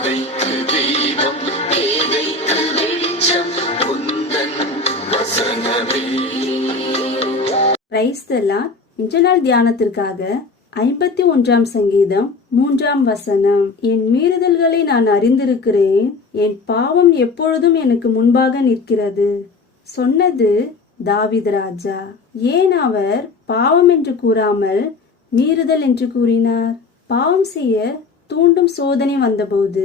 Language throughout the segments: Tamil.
பாதைக்கு தீபம், பேதைக்கு வெளிச்சம் உந்தன் வசனமே. Praise the Lord. இன்றைய நாள் தியானத்திற்காக 51ஆம் சங்கீதம் 3ஆம் வசனம். என் மீறுதல்களை நான் அறிந்திருக்கிறேன், என் பாவம் எப்பொழுதும் எனக்கு முன்பாக நிற்கிறது. சொன்னது தாவீது ராஜா. ஏன் அவர் பாவம் என்று கூறாமல் மீறுதல் என்று கூறினார்? பாவம் செய்ய தூண்டும் சோதனை வந்தபோது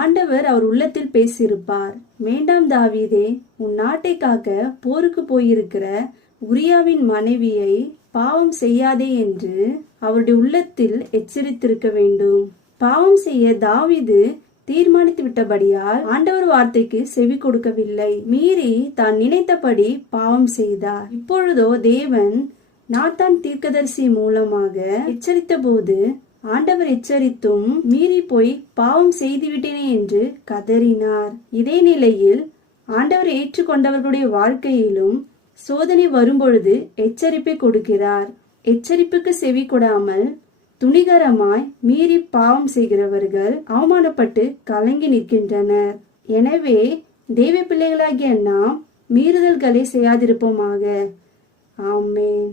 ஆண்டவர் அவர் உள்ளத்தில் பேசியிருப்பார். வேண்டாம் தாவீதே, உன் நாட்டை காக்க போருக்கு போயிருக்கிற உரியாவின் மனைவியை பாவம் செய்யாதே என்று அவருடைய உள்ளத்தில் எச்சரித்திருக்க வேண்டும். பாவம் செய்ய தாவீது தீர்மானித்து விட்டபடியால் ஆண்டவர் வார்த்தைக்கு செவி கொடுக்கவில்லை. மீறி தான் நினைத்தபடி பாவம் செய்தார். இப்பொழுதோ தேவன் நாத்தான் தீர்க்கதரிசி மூலமாக எச்சரித்த போது ஆண்டவர் எச்சரித்தும் மீறி போய் பாவம் செய்துவிட்டேனே என்று கதறினார். இதே நிலையில் ஆண்டவர் ஏற்றுக்கொண்டவர்களுடைய வாழ்க்கையிலும் சோதனை வரும்பொழுது எச்சரிப்பை கொடுக்கிறார். எச்சரிப்புக்கு செவி கொடாமல் துணிகரமாய் மீறி பாவம் செய்கிறவர்கள் அவமானப்பட்டு கலங்கி நிற்கின்றனர். எனவே தெய்வ பிள்ளைகளாகிய நாம் மீறுதல்களை செய்யாதிருப்போமாக. ஆமென்.